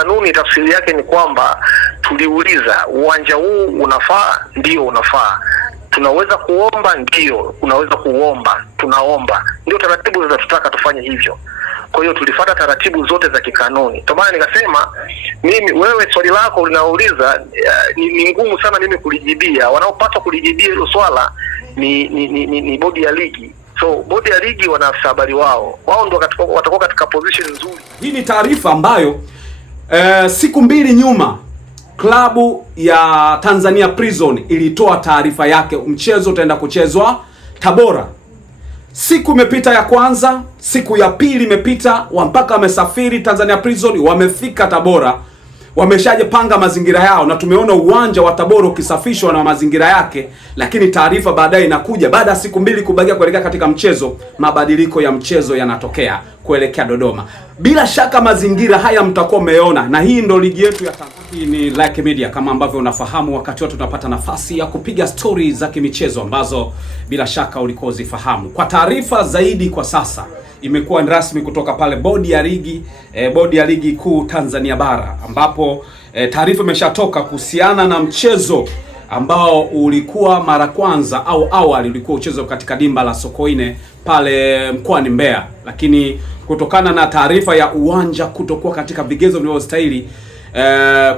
kikanuni tafsiri yake ni kwamba tuliuliza uwanja huu unafaa, ndio unafaa. Tunaweza kuomba, ndio unaweza kuomba, tunaomba. Ndio taratibu zinazotaka tufanye hivyo. Kwa hiyo tulifuata taratibu zote za kikanuni. Kwa maana nikasema wewe swali lako linauliza ni ngumu sana mimi kulijibia. Wanaopaswa kulijibia hilo swala ni bodi ya ligi. So bodi ya ligi wana afisa habari wao ndio watakuwa katika position nzuri. Hii ni taarifa ambayo siku mbili nyuma klabu ya Tanzania Prison ilitoa taarifa yake, mchezo utaenda kuchezwa Tabora. Siku imepita ya kwanza, siku ya pili imepita, mpaka wamesafiri Tanzania Prison, wamefika Tabora, wameshajipanga mazingira yao, na tumeona uwanja wa Tabora ukisafishwa na mazingira yake. Lakini taarifa baadaye inakuja baada ya siku mbili kubakia kuelekea katika mchezo, mabadiliko ya mchezo yanatokea kuelekea Dodoma. Bila shaka mazingira haya mtakuwa umeona, na hii ndo ligi yetu ya Tanzania. Hii ni Like Media, kama ambavyo unafahamu, wakati wote tunapata nafasi ya kupiga stories za kimichezo ambazo bila shaka ulikuwa uzifahamu. Kwa taarifa zaidi kwa sasa imekuwa rasmi kutoka pale bodi ya ligi kuu Tanzania bara, ambapo taarifa imeshatoka kuhusiana na mchezo ambao ulikuwa mara kwanza au awali ulikuwa uchezo katika dimba la Sokoine pale mkoani Mbeya, lakini kutokana na taarifa ya uwanja kutokuwa katika vigezo vinavyostahili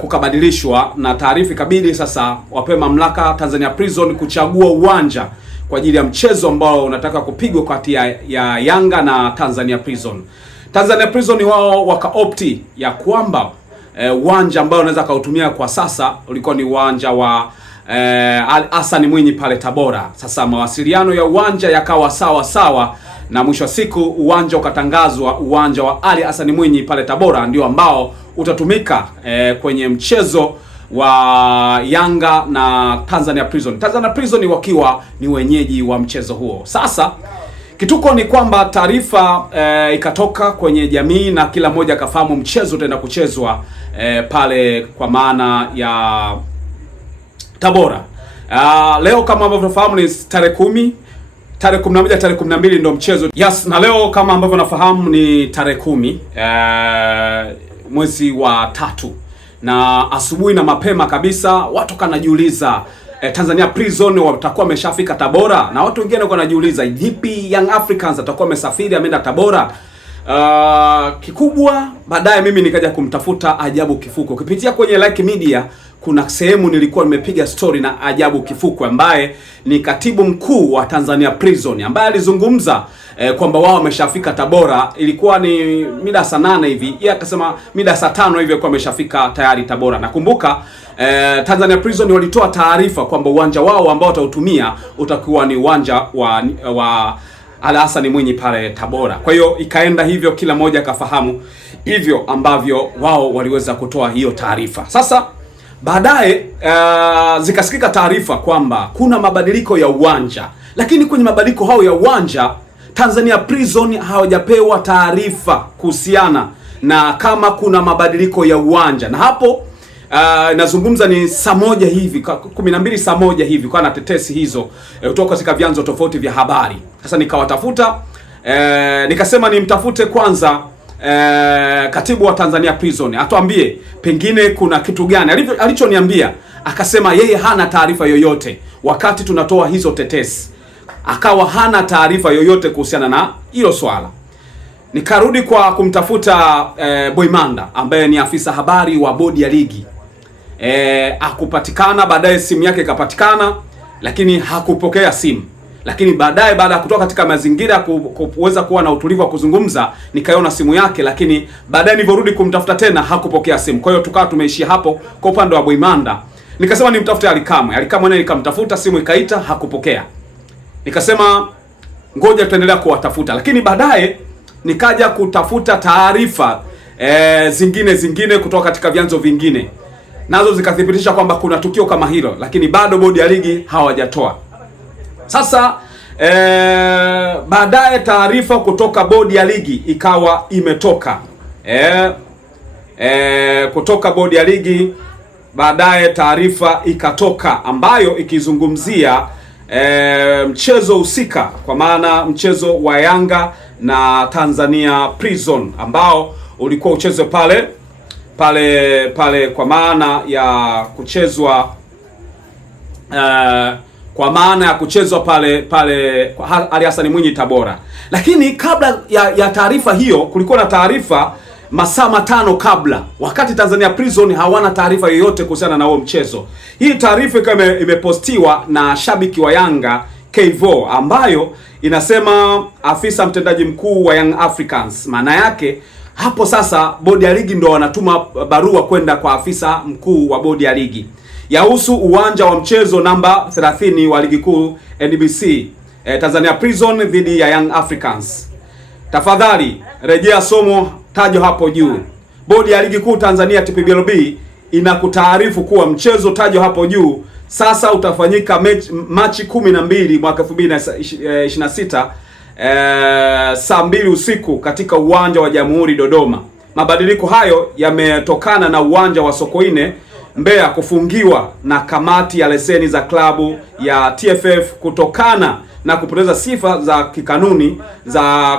kukabadilishwa, na taarifa ikabidi sasa wapewe mamlaka Tanzania Prison kuchagua uwanja kwa ajili ya mchezo ambao unataka kupigwa kati ya Yanga na Tanzania Prison. Tanzania Prison wao wakaopti ya kwamba uwanja ambao unaweza kautumia kwa sasa ulikuwa ni uwanja wa Hassan Mwinyi pale Tabora. Sasa mawasiliano ya uwanja yakawa sawa, na mwisho wa siku uwanja ukatangazwa, uwanja wa Ali Hassan Mwinyi pale Tabora ndio ambao utatumika kwenye mchezo wa Yanga na Tanzania Prison. Tanzania Prison wakiwa ni wenyeji wa mchezo huo. Sasa kituko ni kwamba taarifa ikatoka kwenye jamii na kila mmoja akafahamu mchezo utaenda kuchezwa pale kwa maana ya Tabora. Leo kama ambavyo tunafahamu ni tarehe 10, tarehe 11, tarehe 12 ndio mchezo. Yes, na leo kama ambavyo nafahamu ni tarehe 10 mwezi wa 3. Na asubuhi na mapema kabisa watu kanajiuliza Tanzania Prison watakuwa wameshafika Tabora, na watu wengine wanajiuliza vipi Young Africans atakuwa amesafiri ameenda Tabora. Kikubwa baadaye mimi nikaja kumtafuta Ajabu Kifuko kupitia kwenye Like Media. Kuna sehemu nilikuwa nimepiga story na Ajabu Kifuko ambaye ni katibu mkuu wa Tanzania Prison, ambaye alizungumza kwamba wao wameshafika Tabora. Ilikuwa ni mida saa 8 hivi, yeye akasema mida saa 5 hivi kwa wameshafika tayari Tabora. Nakumbuka Tanzania Prison walitoa taarifa kwamba uwanja wao ambao watautumia utakuwa ni uwanja wa Ali Hassan Mwinyi pale Tabora. Kwa hiyo ikaenda hivyo, kila mmoja akafahamu hivyo ambavyo wao waliweza kutoa hiyo taarifa. Sasa baadaye zikasikika taarifa kwamba kuna mabadiliko ya uwanja, lakini kwenye mabadiliko hao ya uwanja Tanzania Prison hawajapewa taarifa kuhusiana na kama kuna mabadiliko ya uwanja. Na hapo nazungumza ni saa 1 hivi, 12 saa 1 hivi kwa na tetesi hizo kutoka katika vyanzo tofauti vya habari. Sasa nikawatafuta, nikasema nimtafute kwanza katibu wa Tanzania Prison atuambie pengine kuna kitu gani. Alichoniambia akasema yeye hana taarifa yoyote wakati tunatoa hizo tetesi, akawa hana taarifa yoyote kuhusiana na hilo swala. Nikarudi kwa kumtafuta Boimanda ambaye ni afisa habari wa bodi ya ligi. Hakupatikana. Baadaye simu yake ikapatikana, lakini hakupokea simu. Lakini baadaye baada ya kutoka katika mazingira kuweza kuwa na utulivu wa kuzungumza, nikaiona simu yake, lakini baadaye niliporudi kumtafuta tena hakupokea simu. Kwa hiyo tukawa tumeishia hapo kwa upande wa Boimanda. Nikasema nimtafute Alikamwe naye nikamtafuta, simu ikaita, hakupokea. Nikasema ngoja tutaendelea kuwatafuta, lakini baadaye nikaja kutafuta taarifa zingine kutoka katika vyanzo vingine, nazo zikathibitisha kwamba kuna tukio kama hilo, lakini bado bodi ya ligi hawajatoa. Sasa baadaye taarifa kutoka bodi ya ligi ikawa imetoka kutoka bodi ya ligi. Baadaye taarifa ikatoka ambayo ikizungumzia mchezo husika, kwa maana mchezo wa Yanga na Tanzania Prison ambao ulikuwa uchezo pale pale kwa maana ya kuchezwa pale Ali Hassan Mwinyi Tabora. Lakini kabla ya taarifa hiyo, kulikuwa na taarifa masaa matano kabla, wakati Tanzania Prison hawana taarifa yoyote kuhusiana na huo mchezo. Hii taarifa kama imepostiwa na shabiki wa Yanga Kevo, ambayo inasema afisa mtendaji mkuu wa Young Africans. Maana yake hapo sasa bodi ya ligi ndo wanatuma barua kwenda kwa afisa mkuu wa bodi ya ligi, yahusu uwanja wa mchezo namba 30 wa ligi kuu NBC, Tanzania Prison dhidi ya Young Africans. Tafadhali rejea somo tajwa hapo juu. Bodi ya ligi kuu Tanzania TPBLB inakutaarifu kuwa mchezo tajwa hapo juu sasa utafanyika Machi 12 mwaka 2026 saa 2 usiku katika uwanja wa Jamhuri Dodoma. Mabadiliko hayo yametokana na uwanja wa Sokoine Mbeya kufungiwa na kamati ya leseni za klabu ya TFF kutokana na kupoteza sifa za kikanuni za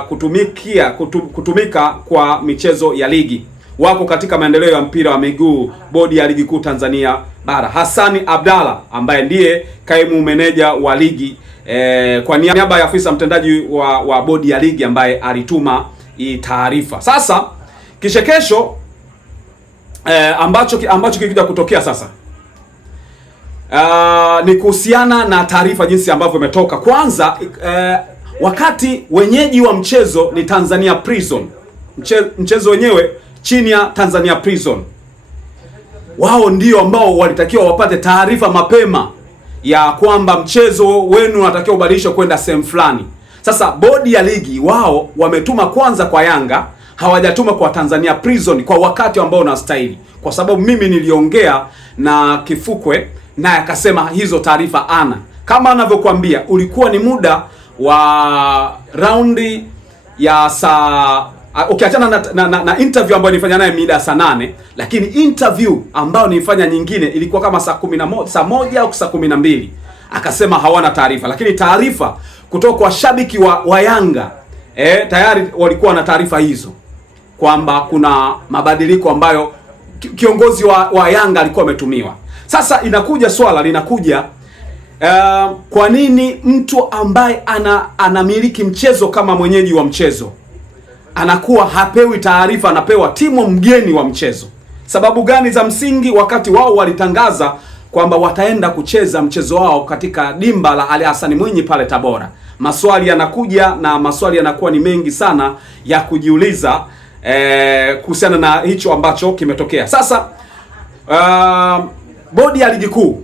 kutumika kwa michezo ya ligi. Wako katika maendeleo ya mpira wa miguu bodi ya ligi kuu Tanzania bara. Hassani Abdalla ambaye ndiye kaimu meneja wa ligi kwa niaba ya afisa mtendaji wa bodi ya ligi ambaye alituma hii taarifa. Sasa kishekesho ambacho kilikuja kutokea sasa ni kuhusiana na taarifa jinsi ambavyo imetoka. Kwanza wakati wenyeji wa mchezo ni Tanzania Prison, mchezo wenyewe chini ya Tanzania Prison, wao ndio ambao walitakiwa wapate taarifa mapema ya kwamba mchezo wenu unatakiwa ubadilishwe kwenda sehemu fulani. Sasa bodi ya ligi wao wametuma kwanza kwa Yanga, hawajatuma kwa Tanzania Prison kwa wakati ambao unastahili, kwa sababu mimi niliongea na Kifukwe naye akasema hizo taarifa ana, kama anavyokuambia ulikuwa ni muda wa raundi ya saa ukiachana na interview ambayo nilifanya naye mida saa 8, lakini interview ambayo nilifanya nyingine ilikuwa kama saa 11, saa 1 au saa 12. Akasema hawana taarifa, lakini taarifa kutoka kwa shabiki wa Yanga tayari walikuwa na taarifa hizo kwamba kuna mabadiliko ambayo kiongozi wa Yanga alikuwa ametumiwa. Sasa inakuja swala linakuja, kwa nini mtu ambaye anamiliki mchezo kama mwenyeji wa mchezo anakuwa hapewi taarifa, anapewa timu mgeni wa mchezo? Sababu gani za msingi, wakati wao walitangaza kwamba wataenda kucheza mchezo wao katika dimba la Ali Hassan Mwinyi pale Tabora? Maswali yanakuja na maswali yanakuwa ni mengi sana ya kujiuliza kuhusiana na hicho ambacho kimetokea. Sasa bodi ya ligi kuu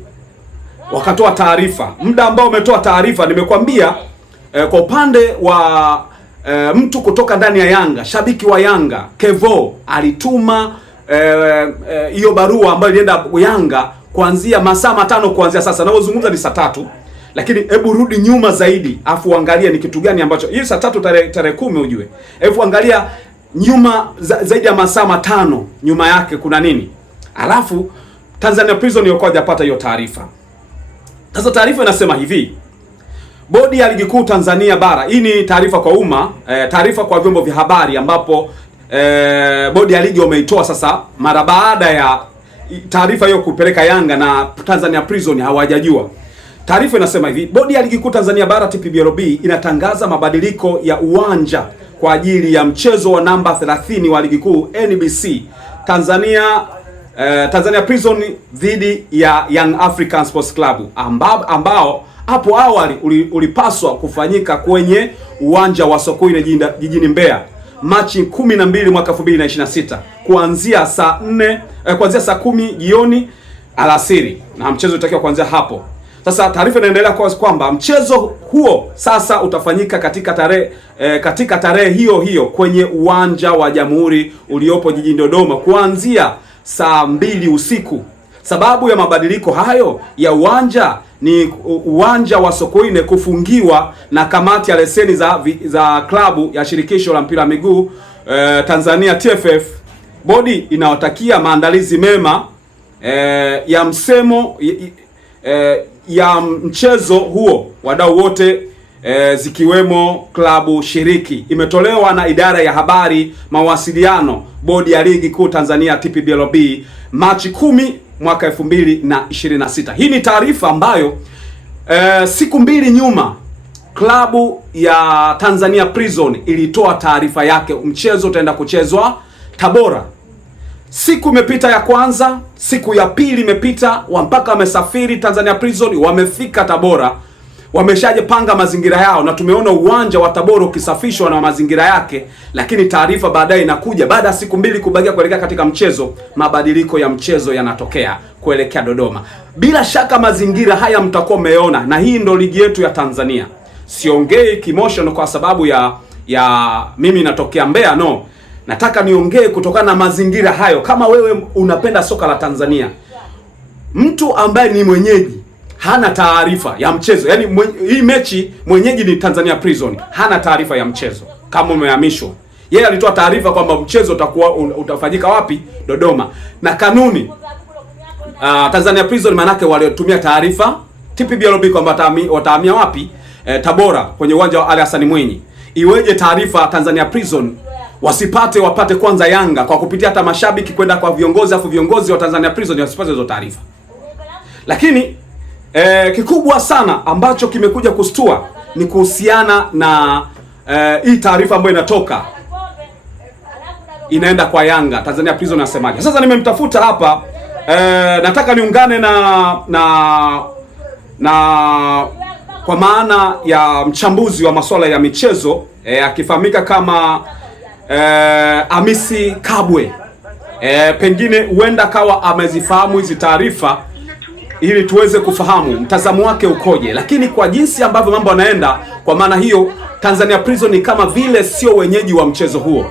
wakatoa taarifa, muda ambao umetoa taarifa nimekwambia, kwa upande wa mtu kutoka ndani ya Yanga, shabiki wa Yanga Kevo alituma hiyo barua ambayo ilienda Yanga kuanzia masaa 5 kuanzia sasa. Naozungumza ni saa 3, lakini hebu rudi nyuma zaidi afu angalia ni kitu gani ambacho hii saa 3 tarehe 10 ujue. Hebu angalia nyuma zaidi ya masaa 5 nyuma yake kuna nini? Alafu Tanzania Prison yuko hajapata hiyo taarifa. Sasa taarifa inasema hivi: bodi ya ligi kuu Tanzania bara, hii ni taarifa kwa umma, taarifa kwa vyombo vya habari, ambapo bodi ya ligi wameitoa sasa mara baada ya taarifa hiyo kupeleka Yanga na Tanzania Prison hawajajua. Taarifa inasema hivi: bodi ya ligi kuu Tanzania bara TPBLB inatangaza mabadiliko ya uwanja kwa ajili ya mchezo wa namba 30 wa ligi kuu NBC Tanzania Prison dhidi ya Young African Sports Club, ambao hapo awali ulipaswa kufanyika kwenye uwanja wa Sokoine jijini Mbeya Machi 12 mwaka 2026 kuanzia saa 10 jioni alasiri, na mchezo utakiwa kuanzia hapo. Sasa taarifa inaendelea kwamba mchezo huo sasa utafanyika katika tarehe hiyo hiyo kwenye uwanja wa Jamhuri uliopo jijini Dodoma kuanzia saa 2 usiku. Sababu ya mabadiliko hayo ya uwanja ni uwanja wa Sokoine kufungiwa na kamati ya leseni za klabu ya shirikisho la mpira wa miguu Tanzania TFF. Bodi inawatakia maandalizi mema ya mchezo huo wadau wote zikiwemo klabu shiriki. Imetolewa na idara ya habari mawasiliano bodi ya ligi kuu Tanzania TPBLB Machi 10 mwaka 2026. Hii ni taarifa ambayo siku mbili nyuma klabu ya Tanzania Prison ilitoa taarifa yake, mchezo utaenda kuchezwa Tabora. Siku imepita ya kwanza, siku ya pili imepita, mpaka wamesafiri Tanzania Prison, wamefika Tabora, wameshajipanga mazingira yao, na tumeona uwanja wa Tabora ukisafishwa na mazingira yake. Lakini taarifa baadaye inakuja baada ya siku mbili kubakia kuelekea katika mchezo, mabadiliko ya mchezo yanatokea kuelekea Dodoma. Bila shaka mazingira haya mtakuwa umeona, na hii ndo ligi yetu ya Tanzania. Siongei kimotion kwa sababu ya mimi natokea Mbeya, no. Nataka niongee kutokana na mazingira hayo. Kama wewe unapenda soka la Tanzania, mtu ambaye ni mwenyeji hana taarifa ya mchezo, yaani hii mechi mwenyeji ni Tanzania Prison, hana taarifa ya mchezo kama umehamishwa. Yeye alitoa taarifa kwamba mchezo utafanyika wapi? Dodoma. Na kanuni Tanzania Prison manake waliotumia taarifa TPBLB kwamba watahamia wapi? Tabora, kwenye uwanja wa Ali Hassan Mwinyi. Iweje taarifa Tanzania Prison wapate kwanza Yanga kwa kupitia hata mashabiki kwenda kwa viongozi, afu viongozi wa Tanzania Prison wasipate hizo taarifa? Lakini kikubwa sana ambacho kimekuja kustua ni kuhusiana na hii taarifa ambayo inatoka inaenda kwa Yanga. Tanzania Prison nasemaje? Sasa nimemtafuta hapa, nataka niungane na kwa maana ya mchambuzi wa masuala ya michezo akifahamika kama Hamisi Kabwe. Pengine huenda kawa amezifahamu hizi taarifa ili tuweze kufahamu mtazamo wake ukoje. Lakini kwa jinsi ambavyo mambo yanaenda, kwa maana hiyo Tanzania Prison ni kama vile sio wenyeji wa mchezo huo,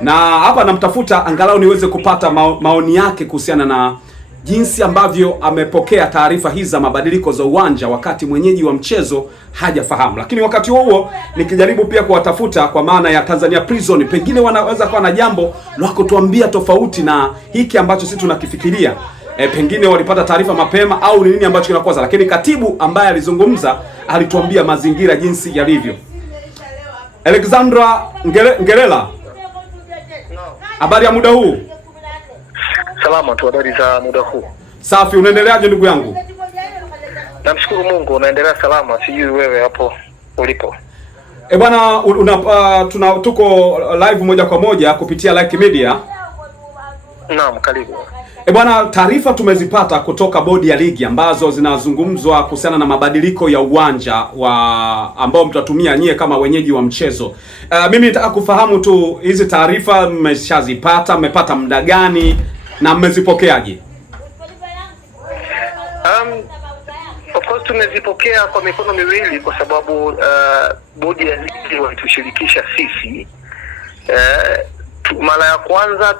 na hapa namtafuta angalau niweze kupata maoni yake kuhusiana na jinsi ambavyo amepokea taarifa hizi za mabadiliko za uwanja wakati mwenyeji wa mchezo hajafahamu. Lakini wakati huo nikijaribu pia kuwatafuta kwa maana ya Tanzania Prison, pengine wanaweza kuwa na jambo la kutuambia tofauti na hiki ambacho sisi tunakifikiria. Pengine walipata taarifa mapema au ni nini ambacho kinakwaza. Lakini katibu ambaye alizungumza alituambia mazingira jinsi yalivyo. Alexandra Ngerela, habari ya muda huu? Salama tu, habari za muda huu? Safi, unaendeleaje ndugu yangu? Namshukuru Mungu, unaendelea salama. Sijui wewe hapo ulipo. Bwana, tuko live moja kwa moja kupitia Like Media. Naam, karibu. Bwana, taarifa tumezipata kutoka bodi ya ligi ambazo zinazungumzwa kuhusiana na mabadiliko ya uwanja ambao mtatumia nyie kama wenyeji wa mchezo. Mimi nataka kufahamu tu hizi taarifa mmeshazipata, mmepata muda gani na mmezipokeaje? Of course tumezipokea kwa mikono miwili kwa sababu bodi ya ligi walitushirikisha sisi. Mara ya kwanza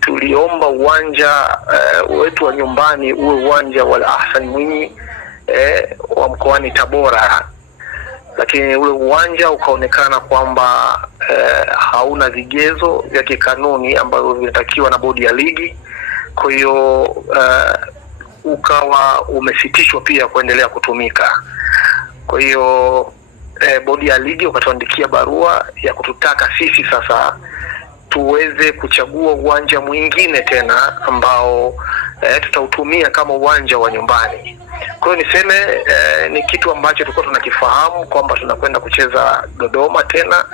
tuliomba uwanja wetu wa nyumbani uwe uwanja wa Hassan Mwinyi wa mkoani Tabora, lakini ule uwanja ukaonekana kwamba hauna vigezo vya kikanuni ambavyo vinatakiwa na bodi ya ligi. Kwa hiyo ukawa umesitishwa pia kuendelea kutumika. Kwa hiyo bodi ya ligi wakatuandikia barua ya kututaka sisi sasa tuweze kuchagua uwanja mwingine tena ambao tutautumia kama uwanja wa nyumbani. Kwa hiyo niseme ni kitu ambacho tulikuwa tunakifahamu kwamba tunakwenda kucheza Dodoma tena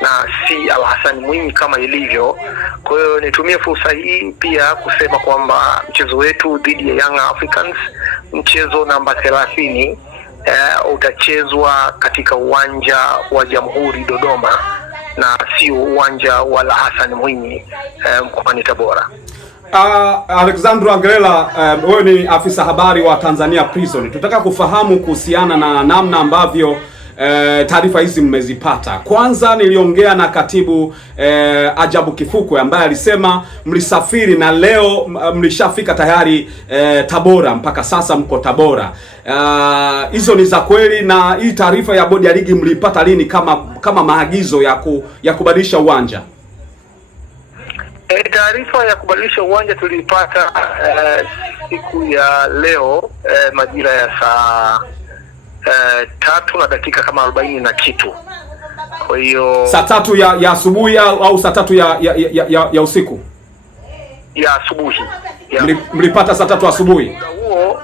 na si Al Hassan Mwinyi kama ilivyo. Kwa hiyo nitumie fursa hii pia kusema kwamba mchezo wetu dhidi ya Young Africans, mchezo namba 30, utachezwa katika uwanja wa Jamhuri Dodoma na sio uwanja wa Al Hassan Mwinyi mkoani Tabora. Alexandra Ngerela, wewe ni afisa habari wa Tanzania Prison. Tunataka kufahamu kuhusiana na namna ambavyo taarifa hizi mmezipata. Kwanza niliongea na katibu Ajabu Kifukwe ambaye alisema mlisafiri na leo mlishafika tayari Tabora, mpaka sasa mko Tabora. Hizo ni za kweli? Na hii taarifa ya bodi ya ligi mlipata lini kama maagizo ya kubadilisha uwanja? Taarifa ya kubadilisha uwanja tulipata siku ya leo majira ya saa 3 na dakika kama 40 na kitu. Kwa hiyo saa 3 ya asubuhi au saa 3 ya usiku? Ya asubuhi. Mlipata saa 3 asubuhi? Muda huo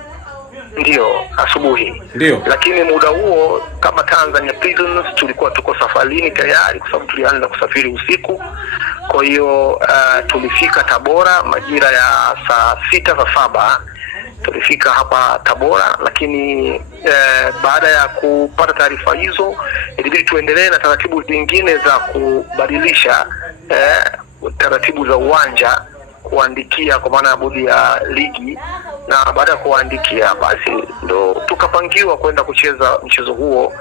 ndio asubuhi. Ndio. Lakini muda huo kama Tanzania Prisons tulikuwa tuko safarini tayari, kwa sababu tulianza kusafiri usiku. Kwa hiyo tulifika Tabora majira ya saa 6 saa 7 tulifika hapa Tabora, lakini baada ya kupata taarifa hizo ilibidi tuendelee na taratibu zingine za kubadilisha taratibu za uwanja, kuandikia kwa maana ya bodi ya ligi, na baada ya kuandikia basi ndo tukapangiwa kwenda kucheza mchezo huo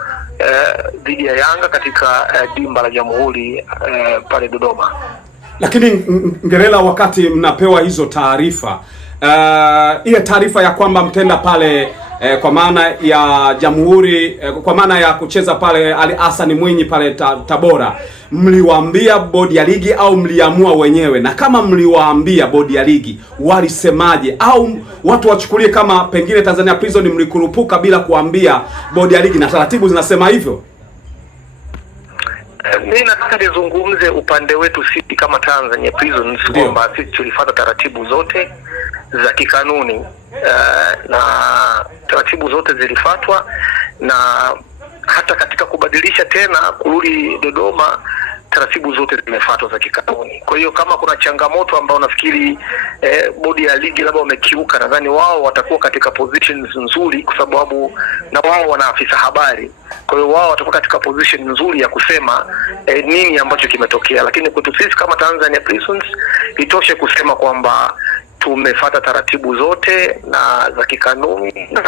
dhidi ya Yanga katika dimba la Jamhuri pale Dodoma. Lakini Ngerela, wakati mnapewa hizo taarifa, ile taarifa ya kwamba mtenda pale kwa maana ya Jamhuri, kwa maana ya kucheza pale Ali Hassan Mwinyi pale Tabora, mliwaambia bodi ya ligi au mliamua wenyewe? Na kama mliwaambia bodi ya ligi, walisemaje? Au watu wachukulie kama pengine Tanzania Prison mlikurupuka bila kuambia bodi ya ligi na taratibu zinasema hivyo? Mimi nataka nizungumze upande wetu sisi kama Tanzania Prisons, kwamba sisi tulifuata taratibu zote za kikanuni, na taratibu zote zilifuatwa, na hata katika kubadilisha tena kurudi Dodoma taratibu zote zimefuatwa za kikanuni. Kwa hiyo kama kuna changamoto ambao nafikiri bodi ya ligi labda wamekiuka, nadhani wao watakuwa katika positions nzuri, kwa sababu na wao wana afisa habari. Kwa hiyo wao watakuwa katika position nzuri ya kusema nini ambacho kimetokea. Lakini kwetu sisi kama Tanzania Prisons itoshe kusema kwamba tumefuata taratibu zote na za kikanuni, na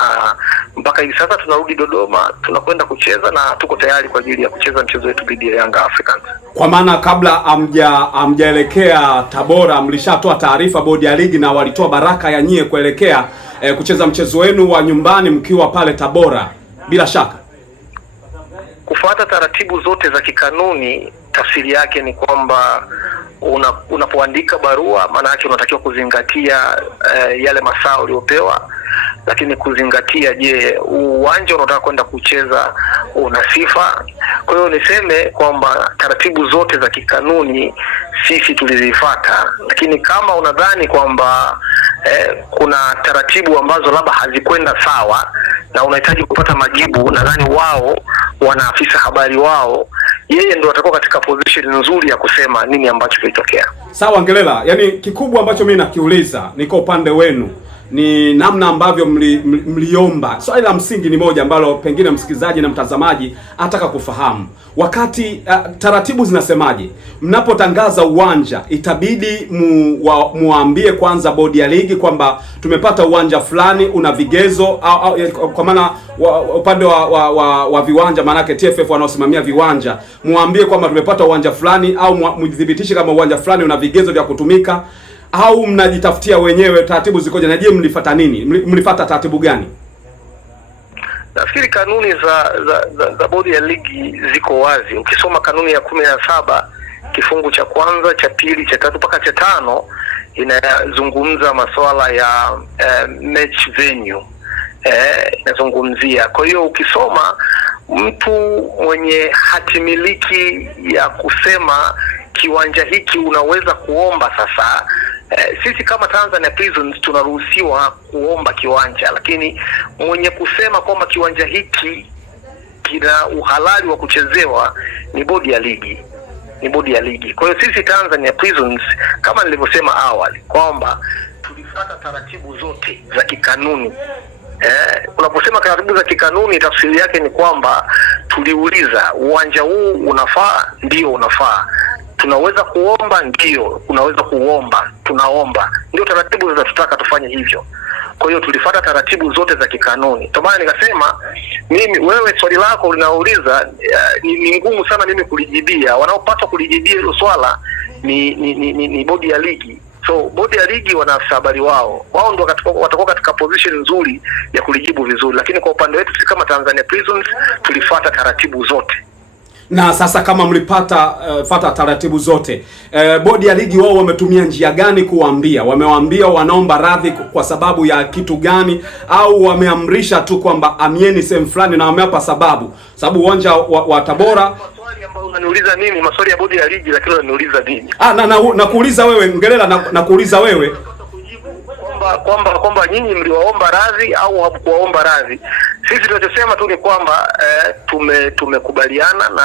mpaka hivi sasa tunarudi Dodoma, tunakwenda kucheza na tuko tayari kwa ajili ya kucheza mchezo wetu dhidi ya Young Africans. Kwa maana kabla amjaelekea Tabora mlishatoa taarifa bodi ya ligi, na walitoa baraka ya nyie kuelekea kucheza mchezo wenu wa nyumbani mkiwa pale Tabora. Bila shaka kufuata taratibu zote za kikanuni, tafsiri yake ni kwamba unapoandika barua, maana yake unatakiwa kuzingatia yale masaa uliopewa, lakini kuzingatia, je, uwanja unataka kwenda kucheza una sifa. Kwa hiyo niseme kwamba taratibu zote za kikanuni sisi tulizifuata, lakini kama unadhani kwamba kuna taratibu ambazo labda hazikwenda sawa na unahitaji kupata majibu, nadhani wao wana afisa habari wao, yeye ndo atakuwa katika position nzuri ya kusema nini ambacho kilitokea. Sawa Ngelela, yani kikubwa ambacho mimi nakiuliza ni kwa upande wenu ni namna ambavyo mliomba. Swali la msingi ni moja ambalo pengine msikilizaji na mtazamaji ataka kufahamu. Wakati taratibu zinasemaje? Mnapotangaza uwanja itabidi muambie kwanza bodi ya ligi kwamba tumepata uwanja fulani una vigezo au kwa maana upande wa viwanja, maana yake TFF wanaosimamia viwanja, muambie kwamba tumepata uwanja fulani, au mdhibitishe kama uwanja fulani una vigezo vya kutumika, au mnajitafutia wenyewe? Taratibu zikoje? Na je, mlifuata nini? Mlifuata taratibu gani? Nafikiri kanuni za bodi ya ligi ziko wazi. Ukisoma kanuni ya 17 kifungu cha kwanza, cha pili, cha tatu mpaka cha 5 inazungumza masuala ya match venue, inazungumzia. Kwa hiyo ukisoma, mtu mwenye hati miliki ya kusema kiwanja hiki unaweza kuomba sasa, sisi kama Tanzania Prisons tunaruhusiwa kuomba kiwanja, lakini mwenye kusema kwamba kiwanja hiki kina uhalali wa kuchezewa ni bodi ya ligi, ni bodi ya ligi. Kwa hiyo sisi Tanzania Prisons, kama nilivyosema awali, kwamba tulifuata taratibu zote za kikanuni. Unaposema taratibu za kikanuni, tafsiri yake ni kwamba tuliuliza uwanja huu unafaa? Ndio unafaa. Tunaweza kuomba? Ndio unaweza kuomba, tunaomba. Ndio taratibu zinatutaka tufanye hivyo. Kwa hiyo tulifuata taratibu zote za kikanuni. Kwa maana nikasema mimi, wewe swali lako unauliza ni ngumu sana mimi kulijibia. Wanaopaswa kulijibia hilo swala ni bodi ya ligi. So bodi ya ligi wana habari wao ndio watakuwa katika position nzuri ya kulijibu vizuri, lakini kwa upande wetu sisi kama Tanzania Prisons tulifuata taratibu zote. Na sasa kama mlipata fata taratibu zote, bodi ya ligi wao wametumia njia gani kuwaambia? Wamewaambia wanaomba radhi kwa sababu ya kitu gani, au wameamrisha tu kwamba amieni sehemu fulani na wamewapa sababu uwanja wa Tabora? Maswali ambayo unaniuliza mimi, maswali ya bodi ya ligi, lakini unaniuliza nini? Na kuuliza wewe Ngelela, na kuuliza wewe kwamba nyinyi mliwaomba radhi au hamkuwaomba radhi. Sisi tunachosema tu ni kwamba tumekubaliana na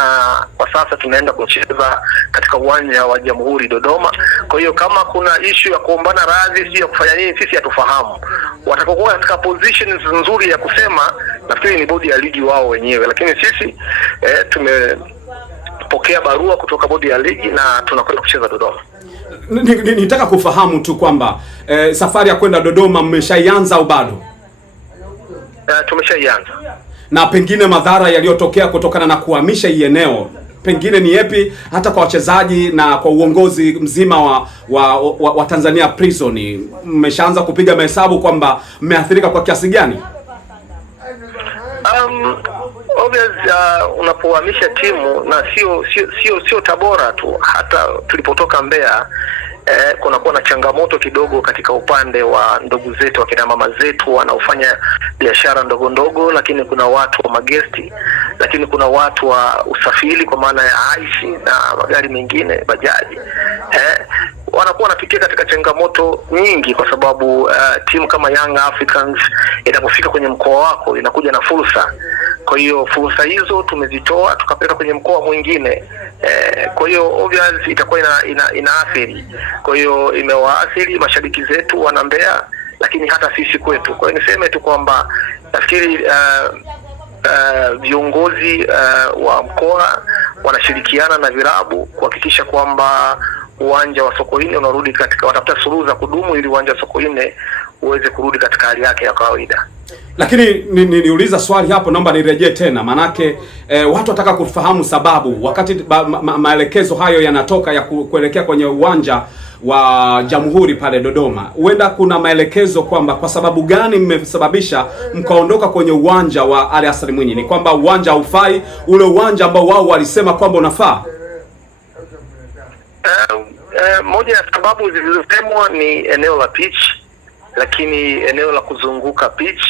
kwa sasa tunaenda kucheza katika uwanja wa Jamhuri Dodoma. Kwa hiyo kama kuna issue ya kuombana radhi, sio ya kufanya nini, sisi hatufahamu. Watakokuwa katika positions nzuri ya kusema, nafikiri ni bodi ya ligi wao wenyewe, lakini sisi tumepokea barua kutoka bodi ya ligi na tunakwenda kucheza Dodoma. Nitaka kufahamu tu kwamba safari ya kwenda Dodoma mmeshaianza au bado? Tumeshaianza. Na pengine madhara yaliyotokea kutokana na kuhamisha hii eneo pengine ni yapi, hata kwa wachezaji na kwa uongozi mzima wa Tanzania Prison? Mmeshaanza kupiga mahesabu kwamba mmeathirika kwa kiasi gani? Unapohamisha timu, na sio Tabora tu, hata tulipotoka Mbeya kunakuwa na changamoto kidogo katika upande wa ndugu zetu, wakina mama zetu wanaofanya biashara ndogo ndogo, lakini kuna watu wa magesti, lakini kuna watu wa usafiri kwa maana ya haisi na magari mengine, bajaji. Wanakuwa wanapitia katika changamoto nyingi kwa sababu timu kama Young Africans inapofika kwenye mkoa wako inakuja na fursa. Kwa hiyo fursa hizo tumezitoa tukapeleka kwenye mkoa mwingine. Kwa hiyo obviously itakuwa inaathiri. Kwa hiyo imewaathiri mashabiki zetu wana Mbeya, lakini hata sisi kwetu. Kwa hiyo niseme tu kwamba nafikiri viongozi wa mkoa wanashirikiana na vilabu kuhakikisha kwamba uwanja wa Sokoine unarudi katika, watafuta suluhu za kudumu ili uwanja wa Sokoine uweze kurudi katika hali yake ya kawaida. Lakini niuliza swali hapo, naomba nirejee tena, manake watu wataka kufahamu sababu wakati maelekezo hayo yanatoka ya kuelekea kwenye uwanja wa Jamhuri pale Dodoma. Huenda kuna maelekezo kwamba kwa sababu gani mmesababisha mkaondoka kwenye uwanja wa Ali Hassan Mwinyi? Ni kwamba uwanja haufai, ule uwanja ambao wao walisema kwamba unafaa? Moja ya sababu zilizosemwa ni eneo la pitch, lakini eneo la kuzunguka pitch,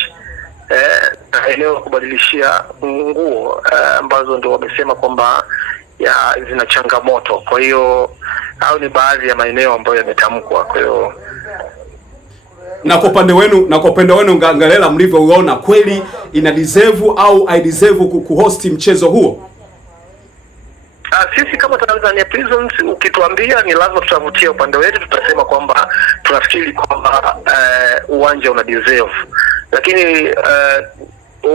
eneo la kubadilishia nguo ambazo ndio wamesema kwamba zina changamoto. Kwa hiyo au ni baadhi ya maeneo ambayo yametamkwa. Kwa hiyo na kwa upande wenu Ngelela, mlivyoona kweli ina deserve au I deserve kuhost mchezo huo? Sisi kama Tanzania Prisons, ukituambia ni lazima tutavutia upande wetu, tutasema kwamba tunafikiri kwamba uwanja una deserve, lakini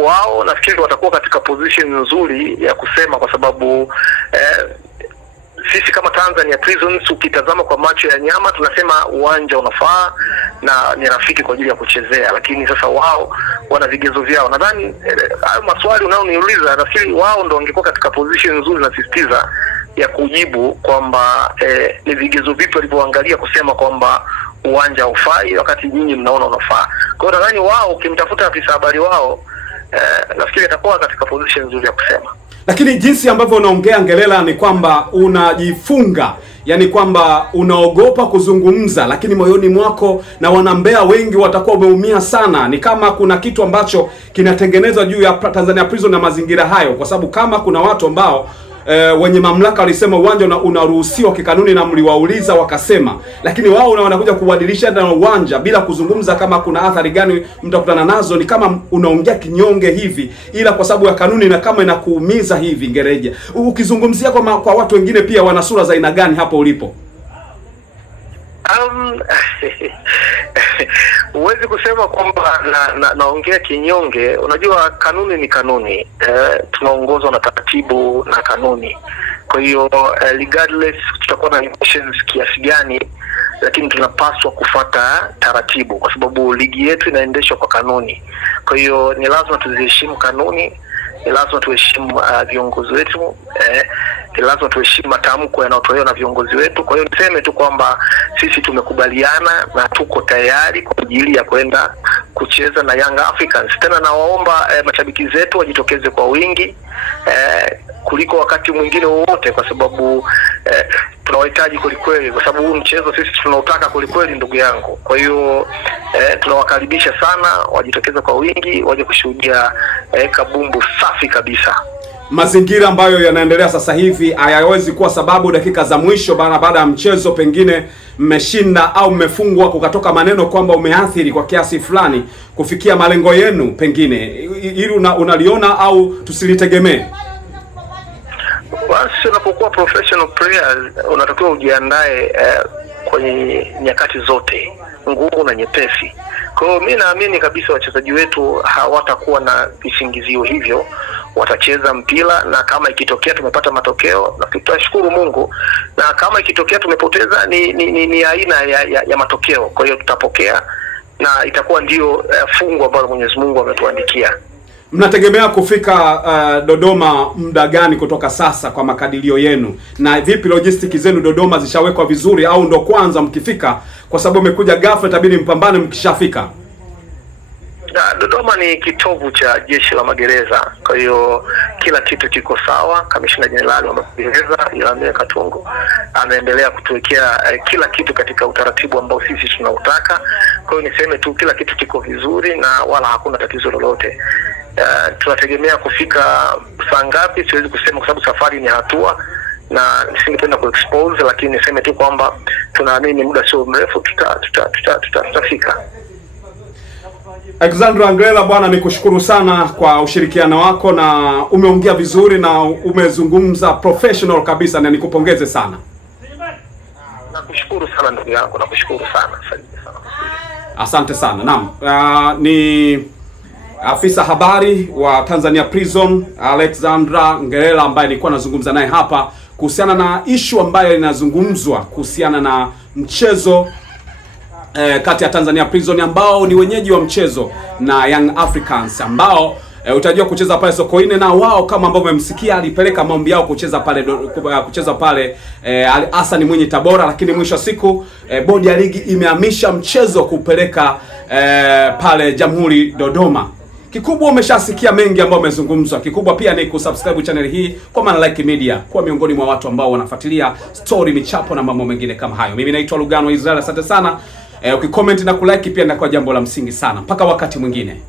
wao nafikiri watakuwa katika position nzuri ya kusema, kwa sababu sisi kama Tanzania Prisons ukitazama kwa macho ya nyama tunasema uwanja unafaa na ni rafiki kwa ajili ya kuchezea, lakini sasa wao wana vigezo vyao. Nadhani hayo maswali unaoniuliza, nafikiri wao ndio wangekuwa katika position nzuri na sisitiza ya kujibu kwamba ni vigezo vipi walivyoangalia kusema kwamba uwanja ufai wakati nyinyi mnaona unafaa. Kwa hiyo nadhani wao ukimtafuta afisa habari wao nafikiri atakuwa katika position nzuri ya kusema. Lakini jinsi ambavyo unaongea Ngelela ni kwamba unajifunga, yani kwamba unaogopa kuzungumza, lakini moyoni mwako na wanambea wengi watakuwa wameumia sana. Ni kama kuna kitu ambacho kinatengenezwa juu ya Tanzania Prison na mazingira hayo, kwa sababu kama kuna watu ambao wenye mamlaka walisema uwanja unaruhusiwa kikanuni na mliwauliza wakasema, lakini wao wanakuja kubadilisha na uwanja bila kuzungumza kama kuna athari gani mtakutana nazo. Ni kama unaongea kinyonge hivi, ila kwa sababu ya kanuni na kama inakuumiza hivi. Ngereje, ukizungumzia kwa watu wengine pia wana sura za aina gani hapo ulipo? Huwezi kusema kwamba naongea kinyonge. Unajua kanuni ni kanuni, tunaongozwa na taratibu na kanuni. Kwa hiyo regardless tutakuwa na emotions kiasi gani, lakini tunapaswa kufuata taratibu, kwa sababu ligi yetu inaendeshwa kwa kanuni. Kwa hiyo ni lazima tuziheshimu kanuni, ni lazima tuheshimu viongozi wetu, ni lazima tuheshimu matamko yanayotolewa na viongozi wetu. Kwa hiyo niseme tu kwamba sisi tumekubaliana na tuko tayari kwa ajili ya kwenda kucheza na Young Africans. Tena nawaomba mashabiki zetu wajitokeze kwa wingi. kuliko wakati mwingine wowote, kwa sababu tunawahitaji kwelikweli, kwa sababu huu mchezo sisi tunautaka kwelikweli, ndugu yangu. Kwa hiyo tunawakaribisha sana, wajitokeze kwa wingi, waje kushuhudia kabumbu safi kabisa. Mazingira ambayo yanaendelea sasa hivi hayawezi kuwa sababu dakika za mwisho baada ya mchezo pengine mmeshinda au mmefungwa kukatoka maneno kwamba umeathiri kwa kiasi fulani kufikia malengo yenu, pengine hili unaliona au tusilitegemee? Basi unapokuwa professional players unatakiwa ujiandae kwenye nyakati zote ngumu na nyepesi. Kwa hiyo mimi naamini kabisa wachezaji wetu hawatakuwa na visingizio hivyo, watacheza mpira, na kama ikitokea tumepata matokeo na tutashukuru Mungu, na kama ikitokea tumepoteza ni aina ya matokeo. Kwa hiyo tutapokea na itakuwa ndio fungu ambalo Mwenyezi Mungu ametuandikia. Mnategemea kufika Dodoma muda gani kutoka sasa kwa makadirio yenu, na vipi logistics zenu Dodoma zishawekwa vizuri au ndo kwanza mkifika, kwa sababu umekuja ghafla itabidi mpambane mkishafika? Dodoma ni kitovu cha jeshi la magereza, kwa hiyo kila kitu kiko sawa. Kamishna Jenerali wa magereza Ilamia Katungu anaendelea kutuwekea kila kitu katika utaratibu ambao sisi tunautaka. Kwa hiyo niseme tu kila kitu kiko vizuri na wala hakuna tatizo lolote. Tunategemea kufika saa ngapi siwezi kusema, kwa sababu safari ni hatua na nisingependa kuexpose, lakini niseme tu kwamba tunaamini muda sio mrefu tutafika. Alexandra Nglela, bwana nikushukuru sana kwa ushirikiano wako, na umeongea vizuri na umezungumza professional kabisa, na nikupongeze sana. Nakushukuru sana ndugu yangu, nakushukuru sana. Asante sana. Naam, ni afisa habari wa Tanzania Prison Alexandra Nglela ambaye nilikuwa nazungumza naye hapa kuhusiana na issue ambayo inazungumzwa kuhusiana na mchezo kati ya Tanzania Prison ambao ni wenyeji wa mchezo na Young Africans ambao utajua kucheza pale Sokoine, na wao kama ambavyo mmemsikia alipeleka maombi yao kucheza pale Hassan Mwinyi Tabora, lakini mwisho wa siku bodi ya ligi imehamisha mchezo kupeleka pale Jamhuri Dodoma. Kikubwa umeshasikia mengi ambayo umezungumzwa. Kikubwa pia ni kusubscribe channel hii kwa maana Like Media, kwa miongoni mwa watu ambao wanafuatilia story, michapo na mambo mengine kama hayo. Mimi naitwa Lugano Israel, asante sana. Ukicomment na kulike pia inakuwa jambo la msingi sana. Mpaka wakati mwingine.